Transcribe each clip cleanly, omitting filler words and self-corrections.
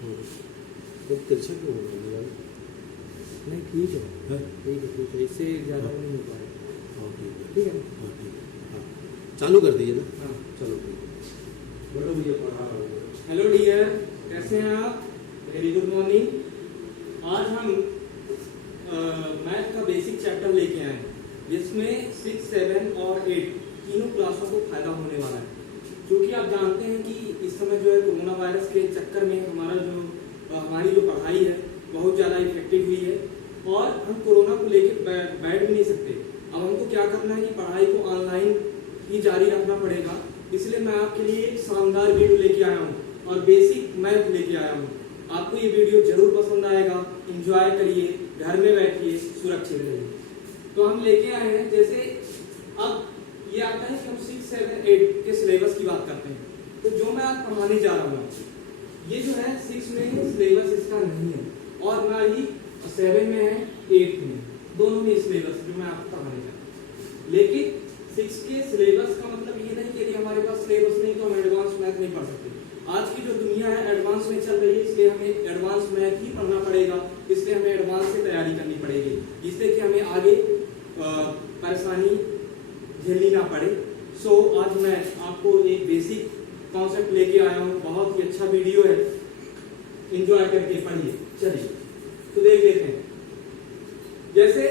तो तिरछा क्यों हो रहा है? नहीं ठीक है, ठीक है, इससे ज़्यादा नहीं हो पाएगा। हाँ ठीक है, ठीक है, हाँ ठीक है, हाँ चालू कर दीजिए ना। हाँ चलो ठीक है, बैठो भैया पढ़ा रहा हूँ। हेलो डियर, कैसे हैं आप? Very good morning. आज हम मैथ का बेसिक चैप्टर लेके आए हैं, जिसमें 6, 7 और 8 तीनों क्लासों को फायदा होने वाला है। क्योंकि आप जानते हैं कि इस समय जो है कोरोना वायरस के चक्कर में हमारी जो पढ़ाई है बहुत ज़्यादा इफेक्टिव हुई है, और हम कोरोना को लेके बैठ भी नहीं सकते। अब हमको क्या करना है कि पढ़ाई को ऑनलाइन ही जारी रखना पड़ेगा। इसलिए मैं आपके लिए एक शानदार वीडियो लेके आया हूँ और बेसिक मैथ लेके आया हूँ। आपको ये वीडियो जरूर पसंद आएगा। एंजॉय करिए, घर में बैठिए, सुरक्षित रहिए। तो हम लेके आए हैं, जैसे अब ये आता है कि हम 6, 7, 8 के सिलेबस की बात करते हैं। तो जो मैं आज पढ़ाने जा रहा हूँ, ये जो है 6 में सिलेबस इसका नहीं है, और ना ही 7 में है, 8 में, दोनों में सिलेबस जो मैं आपको पढ़ाने जा रहा हूँ। लेकिन 6 के सिलेबस का मतलब ये नहीं कि यदि हमारे पास सिलेबस नहीं तो हम एडवांस मैथ नहीं पढ़ सकते। आज की जो दुनिया है एडवांस में चल रही है, इसलिए हमें एडवांस मैथ ही पढ़ना पड़ेगा। इसलिए हमें एडवांस से तैयारी करनी पड़ेगी, जिससे कि हमें आगे परेशानी झेलनी ना पड़े। सो आज मैं आपको एक बेसिक कॉन्सेप्ट लेके आया हूँ। बहुत ही अच्छा वीडियो है, एंजॉय करके पढ़िए। चलिए तो देख लेते हैं। जैसे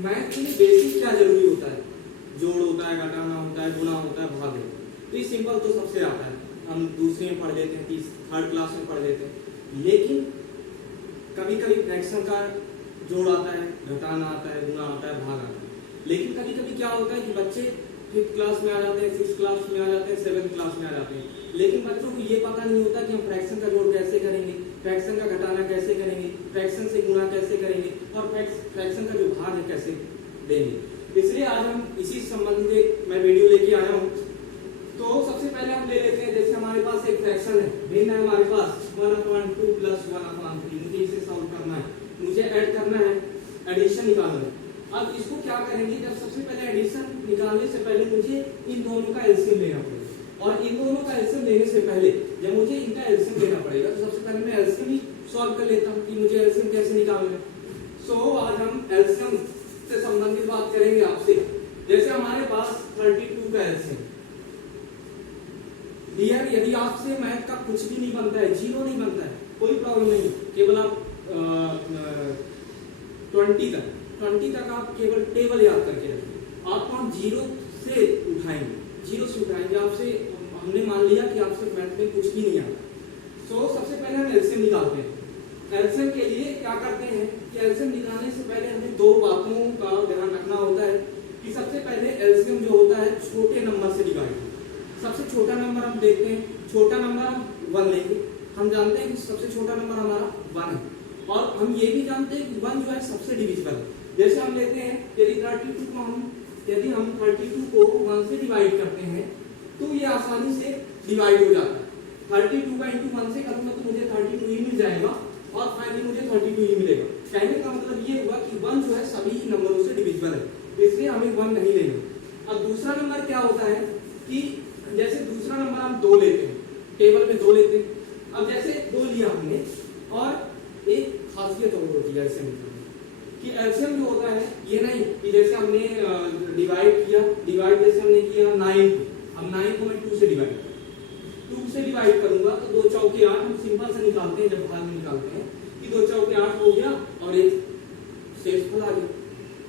मैथ के लिए बेसिक क्या जरूरी होता है? जोड़ होता है, घटाना होता है, गुणा होता है, भाग है। तो ये सिंपल तो सबसे आता है, हम दूसरे में पढ़ लेते हैं, 3rd क्लास में पढ़ लेते हैं। लेकिन कभी कभी फ्रैक्शन का जोड़ आता है, घटाना आता है, गुणा आता है, भाग आता है। लेकिन कभी कभी क्या होता है कि बच्चे 5th क्लास में आ जाते हैं, 6th क्लास में आ जाते हैं, 7th क्लास में आ जाते हैं, लेकिन बच्चों को ये पता नहीं होता कि हम फ्रैक्शन का जोड़ कैसे करेंगे, फ्रैक्शन का घटाना कैसे करेंगे, फ्रैक्शन से गुणा कैसे करेंगे, और फ्रैक्शन का जो भाग है कैसे देंगे। इसलिए आज हम इसी संबंधित एक मैं वीडियो लेके आया हूँ। तो सबसे पहले हम ले लेते हैं, जैसे हमारे पास एक फ्रैक्शन है, भिन्न है हमारे पास 1/2 + 1/3। मुझे इसे सॉल्व करना है, मुझे ऐड करना है, एडिशन निकालना है। अब इसको क्या करेंगे, जब सबसे पहले एडिशन निकालने से पहले मुझे इन दोनों का एलसीएम लेना पड़ेगा, और इन दोनों का एलसीएम लेने से पहले जब मुझे इनका एलसीएम लेना पड़ेगा तो सबसे पहले मैं एलसीएम ही सॉल्व कर लेता हूँ कि मुझे एलसीएम कैसे निकालना है। सो आज हम एलसीएम से संबंधित बात करेंगे आपसे। जैसे हमारे पास 32 का एलसीएम डियर, यदि आपसे मैथ का कुछ भी नहीं बनता है, 0 नहीं बनता है, कोई प्रॉब्लम नहीं, केवल आप 20 तक आप केवल टेबल याद करके रखिए। आपको हम 0 से उठाएंगे। आपसे हमने मान लिया कि आपसे मैथ में कुछ भी नहीं आता। सो सबसे पहले हम एलसीएम निकालते हैं। एलसीएम के लिए क्या करते हैं कि एलसीएम निकालने से पहले हमें 2 बातों का ध्यान रखना होता है कि सबसे पहले एलसीएम जो होता है छोटे नंबर से डिवाइड। सबसे छोटा नंबर हम देखते हैं, छोटा नंबर हम 1 लेंगे। हम जानते हैं कि सबसे छोटा नंबर हमारा 1 है, और हम ये भी जानते हैं कि 1 जो है सबसे डिविजिबल है। जैसे हम लेते हैं, यदि हम 32 को 1 से डिवाइड करते हैं तो ये आसानी से डिवाइड हो जाता है। 32 का इंटू 1 से करूंगा तो मुझे 32 ही मिल जाएगा, और फाइनली मुझे 32 ही मिलेगा। कहने का मतलब ये हुआ कि 1 जो है सभी नंबरों से डिविजिबल है, इसलिए हमें 1 नहीं लेना। अब दूसरा नंबर क्या होता है कि जैसे दूसरा नंबर हम 2 लेते हैं, टेबल में 2 लेते हैं। अब जैसे 2 लिया हमने, और एक खासियत और होती है एलसीएम कि एलसीएम जो होता है ये नहीं कि जैसे हमने डिवाइड जैसे हमने किया 9 को, अब 9 को मैं 2 से डिवाइड करूंगा तो 2 चौके 8 हम सिंपल से निकालते हैं, जब भाग में निकालते हैं कि 2 चौके 8 हो गया और एक शेषफल आ गया।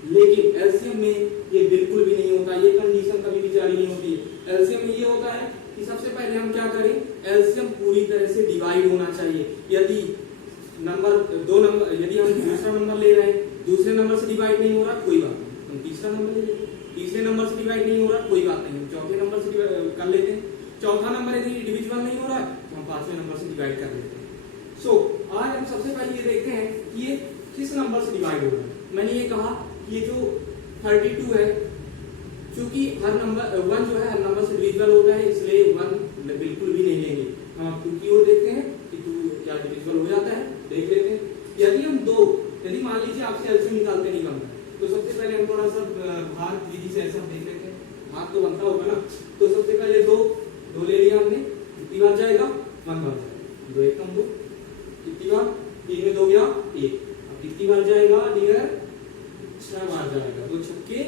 लेकिन एलसीएम में ये बिल्कुल भी नहीं होता, ये कंडीशन कभी भी जारी नहीं होती। एलसीएम में ये होता है कि सबसे पहले हम क्या करें, एलसीएम पूरी तरह से डिवाइड होना चाहिए। यदि यदि हम दूसरा नंबर ले रहे हैं, दूसरे नंबर से डिवाइड नहीं हो रहा, कोई बात नहीं, हम तीसरा नंबर ले लेते हैं। तीसरे नंबर से डिवाइड नहीं हो रहा, कोई बात नहीं, हम चौथे नंबर से कर लेते हैं। चौथा नंबर यदि डिविजिबल नहीं हो रहा है तो हम 5वें नंबर से डिवाइड कर लेते हैं। सो आज हम सबसे पहले ये देखते हैं कि ये किस नंबर से डिवाइड हो रहा है। मैंने ये कहा कि ये जो 32 है, क्योंकि हर नंबर 1 जो है हर नंबर से डिविजिबल होता है, इसलिए 1 बिल्कुल भी नहीं लेंगे। हम 2 की ओर देखते हैं कि 2 क्या डिविजिबल हो जाता है, देख लेते हैं। यदि हम 2, यदि मान लीजिए आपसे एलसीएम निकालते नहीं बनता, तो सबसे पहले हम थोड़ा सा भाग विधि से ऐसा देख लेते हैं, भाग तो बनता होगा ना। तो सबसे पहले 2 ले लिया हमने, कितनी बार जाएगा, 1 बार जाएगा। 2 एकम 2, कितनी बार? 3 में 2 गया 1। अब कितनी बार जाएगा डियर? 6 बार जाएगा। 2 छक्के।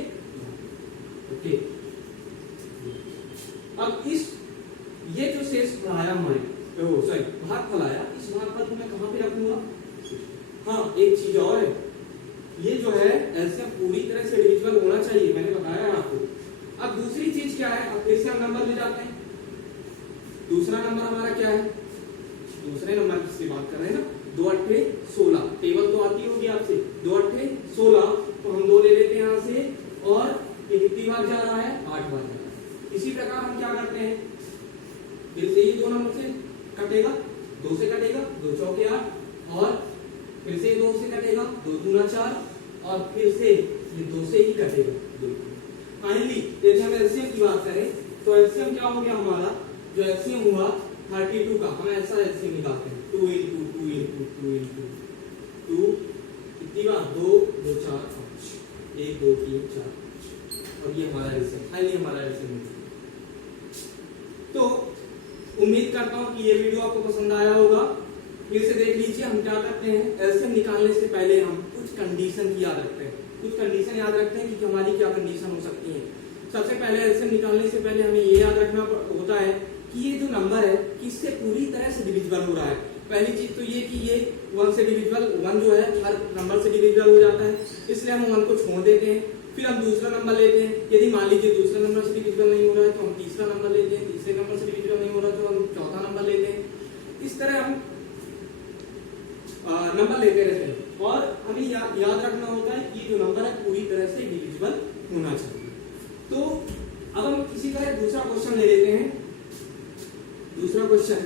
ओके, अब इस ये जो शेष फलाया हमारे सॉरी भाग फलाया, इस भाग फल को मैं कहां पे रखूंगा? हाँ, एक चीज और है, ये जो है एलसीएम पूरी तरह से डिविजिबल होना चाहिए, मैंने बताया है आपको। अब दूसरी चीज क्या है? अब फिर से हम नंबर ले जाते हैं। दूसरा नंबर हमारा क्या है? दूसरे नंबर की बात कर रहे हैं ना। 2 अट्ठे 16, टेबल तो आती होगी आपसे। 2 अट्ठे 16, तो हम 2 ले लेते हैं यहाँ से, और ये कितनी बार जा रहा है? 8 बार जा रहा है। इसी प्रकार हम क्या करते हैं, फिर से ये 2 नंबर से कटेगा, 2 से कटेगा, 2 चौके 8, और फिर से 2 से कटेगा, 2 दूना 4, और फिर से ये 2 से ही कटेगा 2। फाइनली यदि हम एलसीएम की बात करें तो एलसीएम क्या हो गया हमारा? जो एलसीएम हुआ 32 का, हम ऐसा एलसीएम निकालते हैं 2 into 2 into 2 into 2, कितनी बार? 2 2 4 5, 1 2 3 4, और ये हमारा एलसीएम, फाइनली हमारा एलसीएम। तो उम्मीद करता हूं कि ये वीडियो आपको पसंद आया होगा। फिर से देख लीजिए, हम क्या करते हैं, एलसीएम निकालने से पहले हम कुछ कंडीशन की याद रखते हैं, कुछ कंडीशन याद रखते हैं कि हमारी क्या कंडीशन हो सकती है। सबसे पहले एलसीएम निकालने से पहले हमें ये याद रखना होता है कि ये जो नंबर है किससे पूरी तरह से डिविजिबल हो रहा है। पहली चीज तो ये कि ये 1 से डिविजिबल, 1 जो है हर नंबर से डिविजिबल हो जाता है, इसलिए हम 1 को छोड़ देते हैं। फिर हम दूसरा नंबर लेते हैं, यदि मान लीजिए दूसरे नंबर से डिविजिबल नहीं हो रहा है तो हम तीसरा नंबर लेते हैं, तीसरे नंबर से डिविजिबल नहीं हो रहा तो हम चौथा नंबर लेते हैं। इस तरह हम नंबर लेते रहते हैं, और हमें याद रखना होता है कि जो नंबर है पूरी तरह से डिविजिबल होना चाहिए। तो अब हम इसी तरह दूसरा क्वेश्चन ले लेते हैं। दूसरा क्वेश्चन,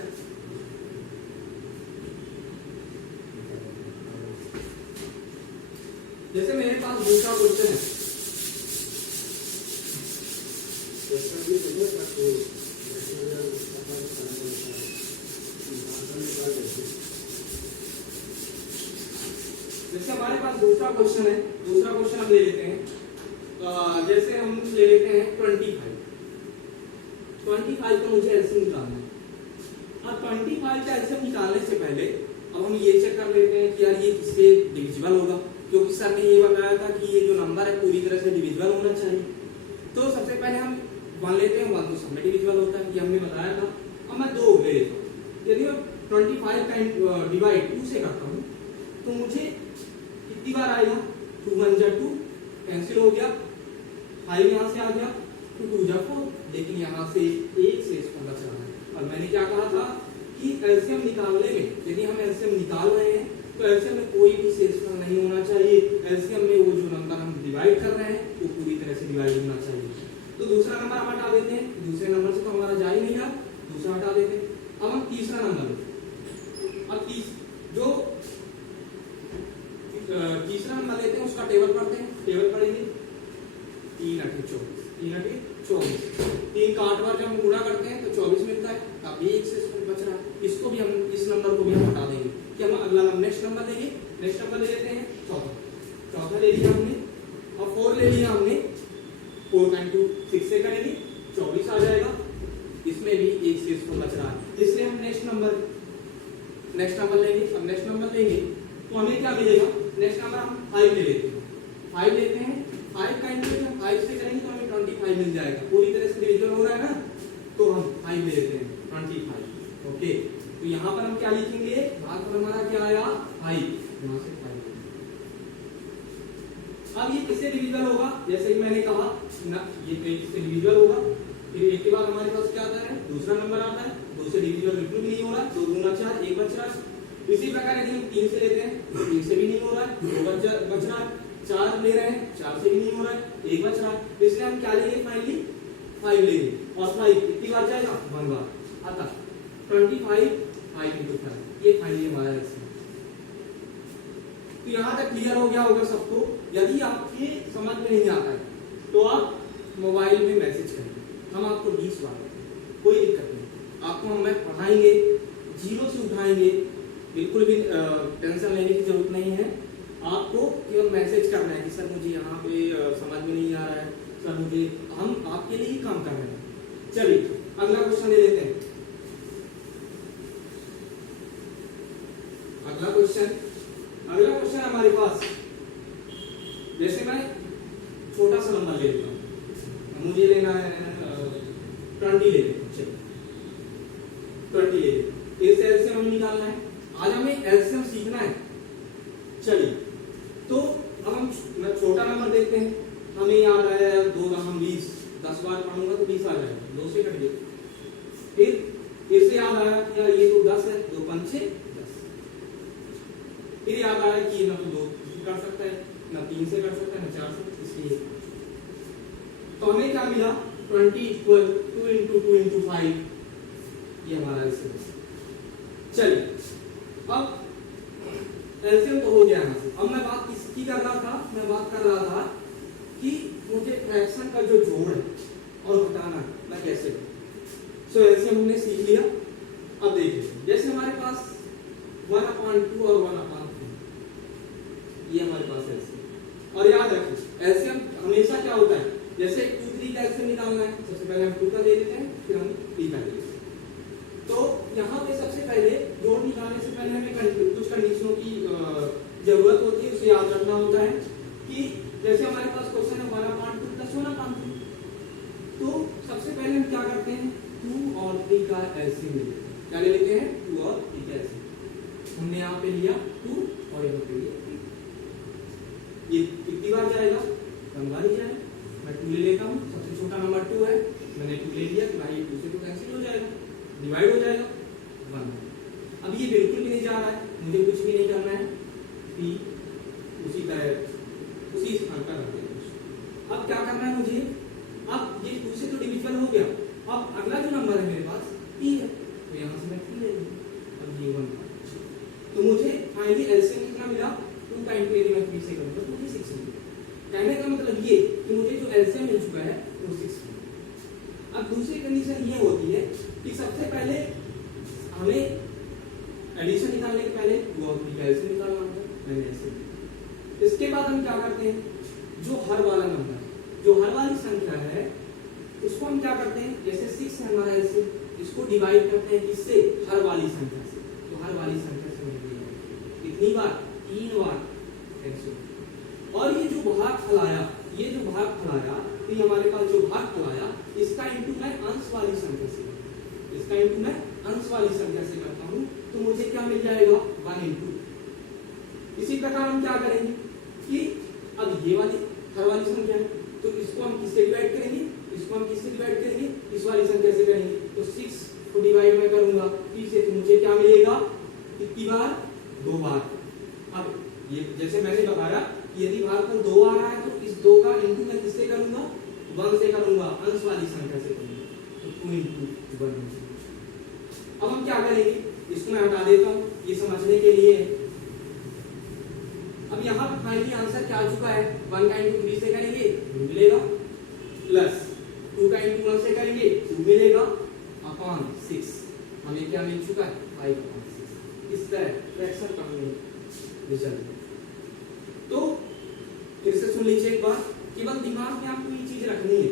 जैसे मेरे पास दूसरा क्वेश्चन है, जैसे हमारे पास दूसरा क्वेश्चन है, दूसरा क्वेश्चन हम ले लेते हैं। जैसे हम ले लेते हैं 25 को मुझे एलसीएम निकालना है। अब 25 का एलसीएम निकालने से पहले अब हम ये चेक कर लेते हैं कि यार ये किससे डिविजिबल होगा, क्योंकि सर ने ये बताया था कि ये जो नंबर है पूरी तरह से डिविजिबल होना चाहिए। तो सबसे पहले हम 1 लेते हैं, 1 तो सब में डिविजिबल होता है, ये हमने बताया था। अब मैं 2 ले लेता हूँ। यदि मैं 25 का डिवाइड 2 से करता हूँ तो मुझे कितनी बार आएगा? 2 1 जा 2, कैंसिल हो गया, 5 यहाँ से आ गया, 2 2 जा 4, लेकिन यहाँ से 1 से इसको बच रहा है। और मैंने क्या कहा था कि एलसीएम निकालने में, यदि हम एलसीएम निकाल रहे हैं तो एलसीएम में कोई भी शेषफल नहीं होना चाहिए। एलसीएम में वो जो नंबर हम डिवाइड कर रहे हैं वो पूरी तरह से डिवाइड होना चाहिए। तो दूसरा नंबर हम हटा देते हैं, दूसरे नंबर से तो हमारा जा ही नहीं रहा, दूसरा हटा देते हैं। अब हम तीसरा नंबर लेते हैं। अब तीसरा नंबर लेते हैं, उसका टेबल पढ़ते हैं। टेबल पढ़ेंगे 3 8 24, 3 8 24, 3 का 8 बार जब हम गुणा करते हैं तो 24 मिलता है। अभी 1 से बच रहा है, इसको भी हम, इस नंबर को भी हम हटा देंगे कि हम अगला नेक्स्ट नंबर लेंगे। नेक्स्ट नंबर ले लेते हैं चौथा ले लिया हमने, और 4 ले लिया हमने। 4 टाइम 2 6 से करेंगे, 24 आ जाएगा। इसमें भी 1 से इसको बच रहा है, इसलिए हम नेक्स्ट नंबर लेंगे। अब नेक्स्ट नंबर लेंगे तो हमें क्या मिलेगा? नेक्स्ट नंबर हम 5 ले लेते हैं। 5 लेते हैं, 5 का इंटीग्रेशन 5 से करेंगे तो हमें 25 मिल जाएगा। पूरी तरह से डिवीजन हो रहा है ना, तो हम 5 ले लेते हैं, 25। ओके, तो यहाँ पर हम क्या लिखेंगे? भागफल हमारा क्या आया? 5, यहाँ से 5। अब ये किससे डिविजिबल होगा? जैसे कि मैंने कहा ना, ये किससे डिविजिबल होगा? फिर एक के बाद हमारे पास क्या आता है? दूसरा नंबर आता है। 2 से डिविजिबल बिल्कुल भी नहीं हो रहा, 2 दूना 4, 1 बच रहा है। इसी प्रकार यदि हम 3 से लेते हैं तो 3 से भी नहीं हो रहा है, 2 बच रहा है। 4 ले रहे हैं, 4 से भी नहीं हो रहा है, 1 बच रहा है। इसलिए हम क्या लेंगे? फाइनली 5 लेंगे, और 5 कितनी बार जाएगा? 1 बार। अतः 25 5 into 5, ये फाइनली हमारा आंसर। तो यहाँ तक क्लियर हो गया होगा सबको। यदि आपके समझ में नहीं आता है तो आप मोबाइल में मैसेज करें, हम आपको 20 बार देंगे, कोई दिक्कत नहीं। आपको हम पढ़ाएंगे, 0 से उठाएंगे, बिल्कुल भी टेंशन लेने की जरूरत नहीं है। आपको केवल मैसेज करना है कि सर मुझे यहाँ पे समझ में नहीं आ रहा है, सर मुझे, हम आपके लिए ही काम कर रहे हैं। चलिए अगला क्वेश्चन ले लेते हैं। अगला क्वेश्चन हमारे पास, जैसे मैं छोटा सा नंबर ले लेता हूँ, मुझे लेना है 20 ले लेते हैं, चलिए 20 ले लेते हैं, इस एलसीएम हमें निकालना है, आज हमें एलसीएम सीखना है। चलिए तो अब हम छोटा नंबर देखते हैं, हमें याद आया 2 हम 20, 10 बार पढ़ूंगा तो 20 आ जाएगा, 2 से कट गया। फिर इससे याद आया कि यार ये तो 10 है, 2 5 6 10। फिर याद आया कि ना तो 2 कर सकता है, ना 3 से कर सकता है, ना 4 से, इसलिए तो हमें क्या मिला 20 इक्वल 2 into 2 into 5, ये हमारा एलसीएम। चलिए अब एलसीएम तो हो गया यहाँ से। अब मैं बात किसकी कर रहा था, मैं बात कर रहा था कि मुझे फ्रैक्शन का जो जोड़ है और घटाना है मैं कैसे करूं। सो एलसीएम हमने सीख लिया। अब देखिए जैसे हमारे पास 1/2 और 1/3, ये हमारे पास एलसीएम। और याद रखिए एलसीएम हमेशा क्या होता है, जैसे 2 3 का एलसीएम निकालना है, सबसे पहले हम 2 का ले लेते हैं, फिर हम 3 का ले लेते हैं। तो यहाँ पे सबसे पहले जोड़ निकालने से पहले हमें कुछ कंडीशनों की जरूरत होती है, उसे याद रखना होता है कि जैसे हमारे पास क्वेश्चन है 1/2 प्लस 1/3, तो सबसे पहले हम क्या करते हैं 2 और 3 का एलसीएम लेते हैं। क्या ले लेते हैं 2 और 3 का एलसीएम। हमने यहाँ पे लिया 2 और यहाँ पे लिया 3। ये कितनी बार जाएगा, 1 बार ही जाएगा। मैं 2 ले लेता हूँ, सबसे छोटा नंबर 2 है, मैंने 2 ले लिया, भाई 2 से 2 कैंसिल हो जाएगा, डिवाइड हो जाएगा 1। अब ये बिल्कुल भी नहीं जा रहा है, मुझे कुछ भी नहीं करना है, p उसी तरह उसी स्थान पर रख देना। अब क्या करना है मुझे, अब ये 2 से तो डिविजन हो गया, अब अगला जो नंबर है मेरे पास p है, तो यहाँ से मैं p ले लूँगा। अब ये 1, तो मुझे फाइनली एलसीएम कितना मिला, 2 का इंटू यदि मैं 3 से करूँगा तो मुझे 6 मिलेगा। कहने का मतलब ये कि मुझे जो एलसीएम मिल चुका है वो 6 मिलेगा। अब दूसरी कंडीशन ये होती है कि सबसे पहले हमें एडिशन निकालने के पहले 2 और 3 का एलसीएम निकालना होगा, मैंने ऐसे। इसके बाद हम क्या करते हैं, जो हर वाला नंबर, जो हर वाली संख्या है उसको हम क्या करते हैं, जैसे 6 है हमारा एलसीएम, इसको डिवाइड करते हैं किससे, हर वाली संख्या से। तो हर वाली संख्या से कितनी बार, 3 बार कैंसिल। और ये जो भाग फैलाया, ये जो भाग फैलाया, तो हमारे पास जो भाग फैलाया इसका इंटू मैं अंश वाली संख्या से, इसका इंटू मैं अंश वाली संख्या से करता हूँ, तो मुझे क्या मिल जाएगा 1 इंटू। इसी प्रकार हम क्या करेंगे कि अब ये वाली हर वाली संख्या है, तो इसको हम किससे डिवाइड करेंगे, इसको हम किससे डिवाइड करेंगे, इस वाली संख्या से करेंगे। तो 6 को डिवाइड मैं करूंगा 3 से, तो मुझे क्या मिलेगा, कितनी बार, 2 बार। अब ये जैसे मैंने बताया कि यदि भागफल 2 आ रहा है तो इस 2 का इंटू मैं किससे करूंगा, 1 से करूंगा, अंश वाली संख्या से करूंगा, तो 2 इंटू 1। अब हम क्या करेंगे, इसको मैं हटा देता हूँ ये समझने के लिए। अब यहाँ पर फाइनली आंसर क्या आ चुका है, 1 का इंटू 3 से करेंगे 2 मिलेगा, प्लस 2 का इंटू 1 से करेंगे 2 मिलेगा, अपॉन 6 हमें क्या मिल चुका है 5/6। इस तरह फ्रैक्शन का हमें रिजल्ट। तो फिर से सुन लीजिए एक बार, केवल दिमाग में आपको ये चीज रखनी है,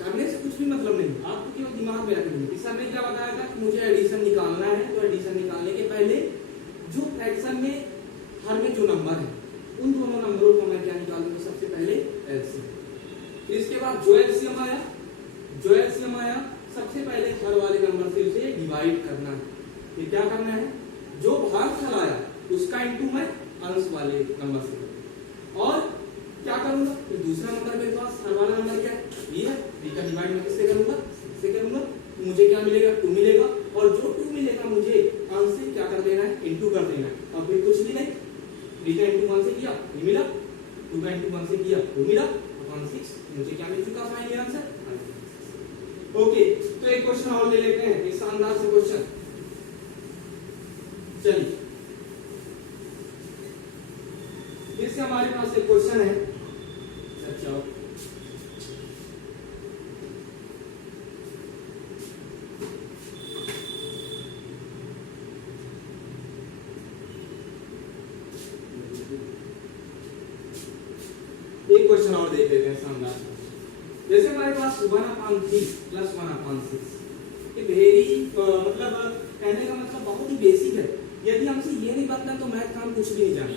करने से कुछ भी मतलब नहीं, आपको केवल दिमाग में रखनी है। सर ने क्या बताया था कि मुझे एडिशन निकालना है, तो एडिशन निकालने के पहले जो फ्रैक्शन में हर में जो नंबर है उन दोनों नंबरों को मैं क्या निकालूंगा, सबसे पहले एलसीएम। इसके बाद जो एलसीएम आया, जो एलसीएम आया सबसे पहले हर वाले नंबर से उसे डिवाइड करना है। फिर क्या करना है, जो भागफल आया उसका इंटू मैं अंश वाले नंबर से, और क्या करूंगा, फिर दूसरा नंबर मेरे पास हर वाला नंबर क्या है, b है, b का डिवाइड मैं किससे करूंगा, 6 से करूंगा, तो मुझे क्या मिलेगा 2 मिलेगा, और जो 2 मिलेगा मुझे अंश से क्या कर देना है, इंटू कर देना है। और फिर कुछ भी नहीं, 3 का इंटू 1 से किया 3 मिला, 2 का इंटू 1 से किया 2 मिला, अपॉन 6 मुझे क्या मिल चुका फाइनल आंसर। ओके, तो एक क्वेश्चन और ले लेते हैं, एक शानदार सा क्वेश्चन। चलिए फिर से हमारे पास एक क्वेश्चन है। अच्छा एक क्वेश्चन और देख लेते हैं शानदार। जैसे हमारे पास 1/3 प्लस 1/6, ये वेरी मतलब कहने का मतलब बहुत ही बेसिक है, यदि हमसे ये नहीं पता तो मैथ का हम कुछ भी नहीं जाना।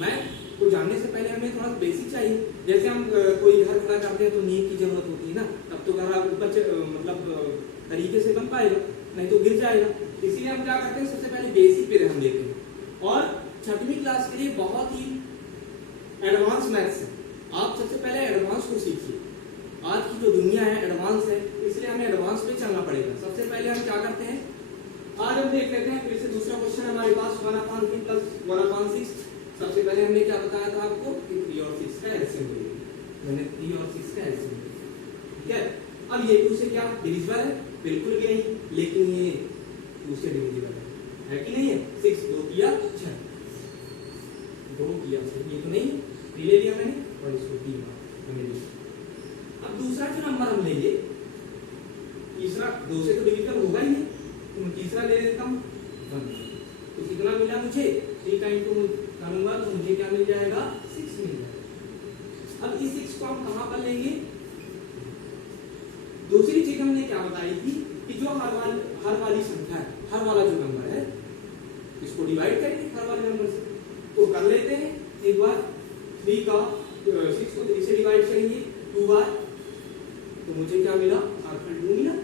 मैथ को जानने से पहले हमें थोड़ा बेसिक चाहिए। जैसे हम कोई घर खड़ा करते हैं तो नींव की जरूरत होती है ना, तब तो घर ऊपर मतलब तरीके से बन पाएगा, नहीं तो गिर जाएगा। इसीलिए हम क्या करते हैं, सबसे पहले बेसिक पे ध्यान देते हैं। और 6वीं क्लास के लिए बहुत ही एडवांस मैथ्स है। आप सबसे पहले एडवांस को सीखिए। आज की जो दुनिया है एडवांस है, इसलिए हमें एडवांस पे चलना पड़ेगा। सबसे पहले हम क्या करते हैं, आज हम देख लेते हैं फिर से दूसरा क्वेश्चन हमारे पास 1/3 प्लस 1/6। सबसे पहले हमने क्या बताया था आपको कि 3 और 6 का एलसीएम लिया। मैंने 3 और 6 का एलसीएम लिया, ठीक है। अब ये 2 से क्या डिविजिबल है? बिल्कुल भी नहीं, लेकिन ये 2 से डिविजिबल है कि नहीं है? 6 2 किया 6, 2 किया 6, ये तो नहीं है, ले लिया मैंने और इसको 3 मैंने लिया। अब दूसरा जो नंबर हम लेंगे, तीसरा 2 से तो डिविजिबल होगा ही नहीं, तो मैं तीसरा ले लेता हूँ 1। तो कितना मिला मुझे? 3 का इंटू करूंगा तो मुझे क्या मिल जाएगा? 6 मिल जाएगा। अब इस 6 को हम कहां पर लेंगे? दूसरी चीज हमने क्या बताई थी कि जो हर वाली संख्या है, हर वाला जो नंबर है, इसको डिवाइड करेंगे हर वाले नंबर से। तो कर लेते हैं एक बार। 3 का 6 को 3 से डिवाइड करेंगे 2 बार, तो मुझे क्या मिला? आखिर 2 मिला।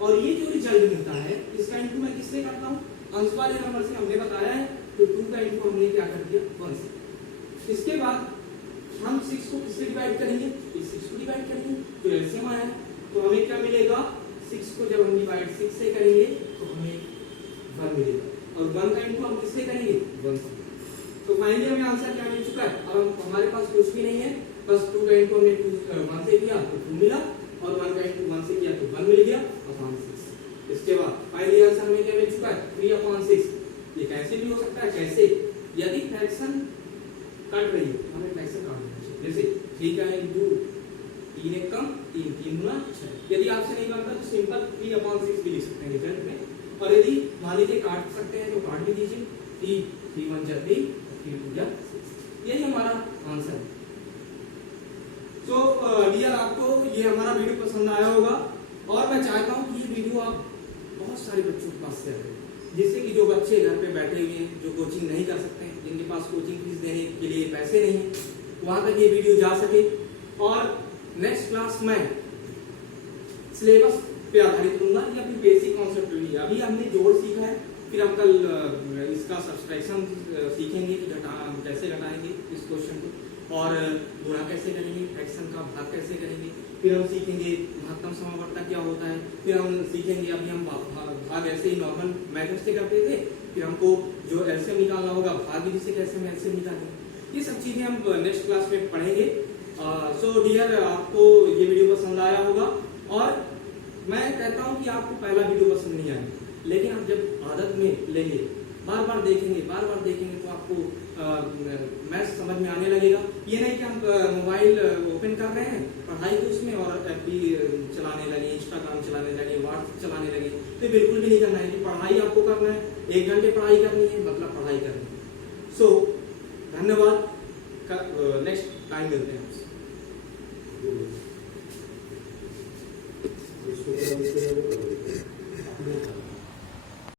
और ये जो रिजल्ट मिलता है इसका इंटू मैं किससे करता हूँ? अंश वाले नंबर से हमने बताया है, तो 2 का इंटू हमने क्या कर दिया? 1 से। इसके बाद हम 6 को किससे डिवाइड करेंगे? इस 6 को डिवाइड करेंगे, तो एलसीएम आया, तो हमें क्या मिलेगा? 6 को जब हम डिवाइड 6 से करेंगे तो हमें 1 मिलेगा, और 1 का इंटू हम किससे करेंगे? 1 से। तो फाइनली हमें आंसर क्या मिल चुका है? अब हमारे पास कुछ भी नहीं है, बस 2 का इंटू हमने 1 से किया तो 2 मिला, और 1 का इंटू 1 से किया तो 1 मिल गया अपॉन 6। इसके बाद फाइनली आंसर हमें क्या मिल चुका है? 3/6। ये कैसे भी हो सकता है, कैसे? यदि फ्रैक्शन कट रही है हमें फ्रैक्शन काटना चाहिए। जैसे 3 का इंटू 3 एक कम 3 3 गुना 6। यदि आपसे नहीं बनता तो सिंपल 3/6 भी लिख सकते हैं रिजल्ट में। और यदि मान लीजिए काट सकते हैं तो काट भी दीजिए। 3 1 जा 3, 3 2 जा 6। यही हमारा आंसर है। सो डियर, आपको ये हमारा वीडियो पसंद आया होगा, और मैं चाहता हूँ कि ये वीडियो आप बहुत सारे बच्चों के पास शेयर करें, जिससे कि जो बच्चे घर पे बैठे हुए हैं, जो कोचिंग नहीं कर सकते हैं, जिनके पास कोचिंग फीस देने के लिए पैसे नहीं है, वहां तक ये वीडियो जा सके। और नेक्स्ट क्लास में सिलेबस पे आधारित दूंगा या फिर बेसिक कॉन्सेप्ट भी। अभी हमने जोड़ सीखा है, फिर हम कल इसका सब्सट्रैक्शन सीखेंगे कि कैसे घटाएंगे इस क्वेश्चन को, और गुणा कैसे करेंगे, फ्रैक्शन का भाग कैसे करेंगे। फिर हम सीखेंगे महत्तम समावर्तक क्या होता है। फिर हम सीखेंगे, अभी हम भाग ऐसे ही नॉर्मल मेथड से करते थे, फिर हमको जो एलसीएम निकालना होगा भाग विधि से कैसे हम एलसीएम निकालेंगे। ये सब चीजें हम नेक्स्ट क्लास में पढ़ेंगे। सो डियर, आपको ये वीडियो पसंद आया होगा, और मैं कहता हूँ कि आपको पहला वीडियो पसंद नहीं आएगा, लेकिन आप जब आदत में लेंगे, बार बार देखेंगे तो आपको मैथ्स समझ में आने लगेगा। ये नहीं कि हम मोबाइल ओपन कर रहे हैं पढ़ाई के उसमें और एफबी चलाने लगे, इंस्टाग्राम चलाने लगे, व्हाट्सएप चलाने लगे, तो बिल्कुल भी नहीं करना है। पढ़ाई आपको करना है, 1 घंटे पढ़ाई करनी है, मतलब पढ़ाई करनी है। सो धन्यवाद, नेक्स्ट टाइम मिलते हैं।